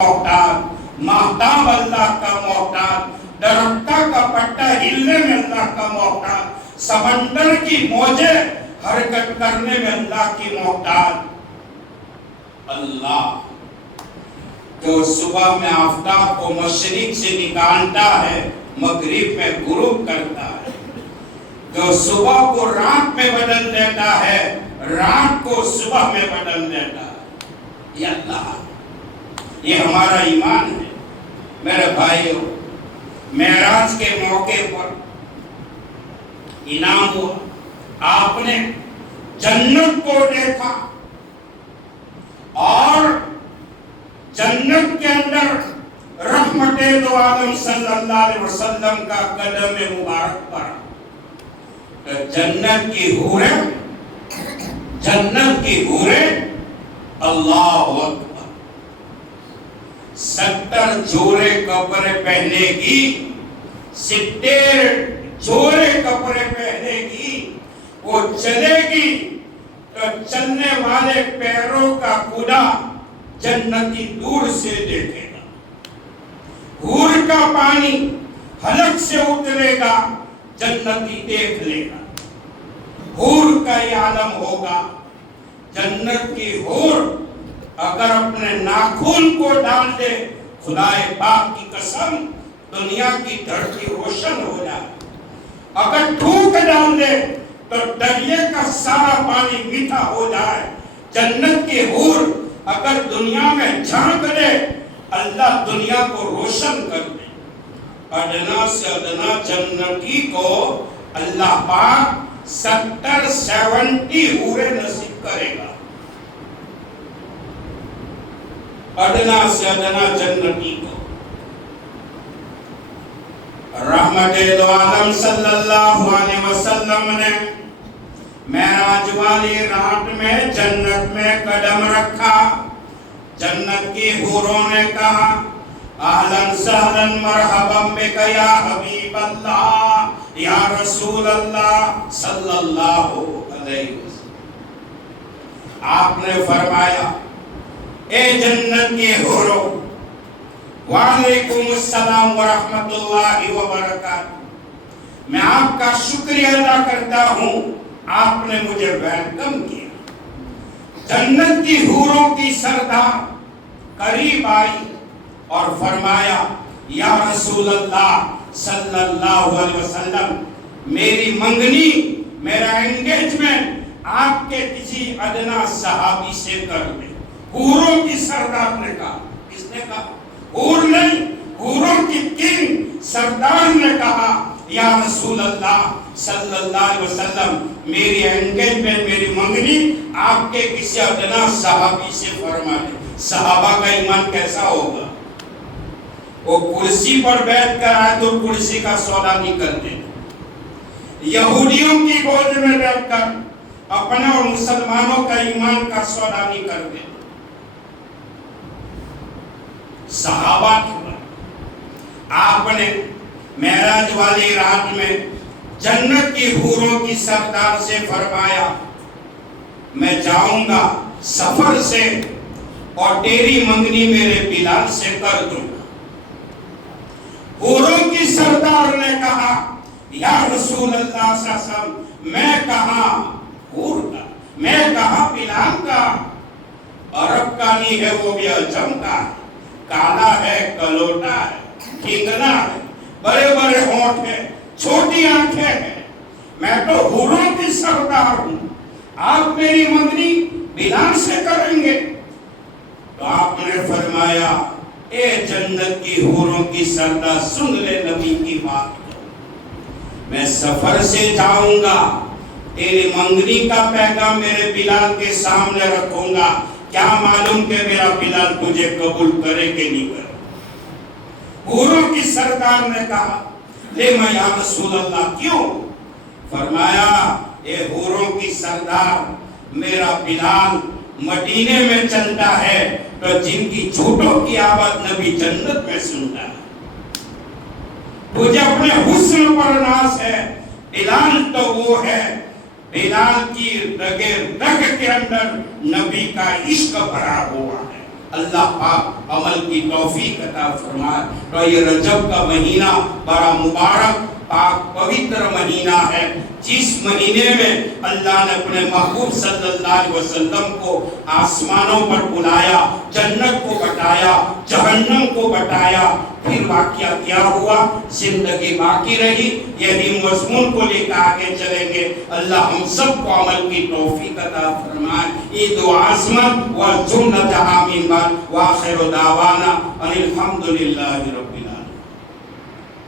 मोहताज, महताब अल्लाह का मोहताज, दरख्ता का पट्टा हिलने में अल्लाह का मोहताज, समंदर की मौजें हरकत करने में अल्लाह की मोहताज। अल्लाह जो सुबह में आफताब को मशरिक से निकालता है, मगरिब में गुरूब करता है, जो सुबह को रात में बदल देता है, रात को सुबह में बदल देता है। ये अल्लाह, ये हमारा ईमान है। मेरे भाइयों, मेराज के मौके पर इनाम हुआ, आपने जन्नत को देखा और जन्नत के अंदर रहमते दो आलम सल्लल्लाहु अलैहि वसल्लम का कदम मुबारक पड़ा। तो जन्नत की हूरें अल्लाह अकबर, 70 जोड़े कपड़े पहनेगी, 70 जोड़े कपड़े पहनेगी, वो चलेगी तो चलने वाले पैरों का खुदा जन्नती दूर से देखेगा। हूर का पानी हलक से उतरेगा, जन्नती देख लेगा। हूर का ये आलम होगा। जन्नत की हूर अगर अपने नाखून को डाल दे, खुदाए पाक की कसम, दुनिया की धरती रोशन हो जाए। अगर थूक डाल दे तो दरिया का सारा पानी मीठा हो जाए। जन्नत की हूर अगर दुनिया में झांक दे, अल्लाह दुनिया को रोशन कर दे। अदना से अदना जन्नती को अल्लाह पाक 70 हूरें नसीब करेगा। अदना से अदना जन्नती को रहमते दो आलम सल्लल्लाहु अलैहि वसल्लम ने मेराज वाली रात में जन्नत में कदम रखा। जन्नत की हूरों ने कहा, अहलन सहलन मरहबन बिका या हबीब अल्लाह, या रसूल अल्लाह सल्लल्लाहु अलैहि वसल्लम। आपने फरमाया, ए जन्नत के हूरों, वालेकुम अस्सलाम व रहमतुल्लाहि व बरकातहू। मैं आपका शुक्रिया अदा करता हूँ, आपने मुझे वेलकम किया। जन्नत की हूरों की सरदार करीब आई और फरमाया, या रसूल अल्लाह सल्लल्लाहु अलैहि वसल्लम, मेरी मंगनी, मेरा एंगेजमेंट आपके किसी अदना सहाबी से कर दे। हूरों की सरदार ने कहा। किसने कहा? हूर नहीं, हूरों की किंग सरदार ने कहा, या रसूल अल्लाह सल्लल्लाहु अलैहि वसल्लम, मेरी एंगेजमेंट, मेरी मंगनी आपके किसी अदना सहाबी से फरमा दे। सहाबा का ईमान कैसा होगा? वो कुर्सी पर बैठकर आए तो कुर्सी का सौदा नहीं करते। यहूदियों की गोद में बैठकर अपने और मुसलमानों का ईमान का सौदा नहीं करते। सहाबा आपने मेराज वाली रात में जन्नत की हूरों की सरदार से फरमाया, मैं जाऊंगा सफर से और तेरी मंगनी मेरे बिलाल से कर दूंगा। हूरों की सरदार ने कहा, या रसूल अल्लाह सल्लल्लाहु, मैं कहा हूर का, मैं कहा बिलाल का। अरब का नहीं है, वो भी अजम का है, काला है, कलोटा है, ठिंगना है, बड़े बड़े होंठ है, छोटी आंखें हैं। मैं तो हूरों की सरदार हूं, आप मेरी मंगनी बिलाल से करेंगे। तो आपने फरमाया, ए जन्नत की हूरों की सरदार, सुन ले नबी की बात को। मैं सफर से जाऊंगा, तेरी मंगनी का पैगाम मेरे बिलाल के सामने रखूंगा। क्या मालूम कि मेरा बिलाल तुझे कबूल करे कि नहीं करे। हूरों की सरदार ने कहा, ले मैं या रसूल अल्लाह, क्यों? फरमाया, ए हूरों की सरदार, मेरा बिलाल मदीने में चलता है तो जिनकी झूठों की आवाज नबी जन्नत में सुनता है। तुझे अपने हुस्न पर नाज है, बिलाल तो वो है, बिलाल की रगे रग के अंदर नबी का इश्क भरा हुआ है। اللہ پاک عمل کی توفیق عطا فرمائے. تو یہ رجب کا مہینہ بڑا مبارک پاک پوتر مہینہ ہے، جس مہینے میں اللہ نے اپنے محبوب صلی اللہ علیہ وسلم کو آسمانوں پر بلایا، جنت کو بتایا، جہنم کو بتایا. پھر واقعہ کیا ہوا؟ زندگی باقی رہی. یہی مضمون کو لے کر آگے چلیں گے. اللہ ہم سب کو عمل کی توفیق عطا فرمائے. عید و عظمت و جملہ آمین. وآخر دعوانا ان الحمد للہ رب العالمین.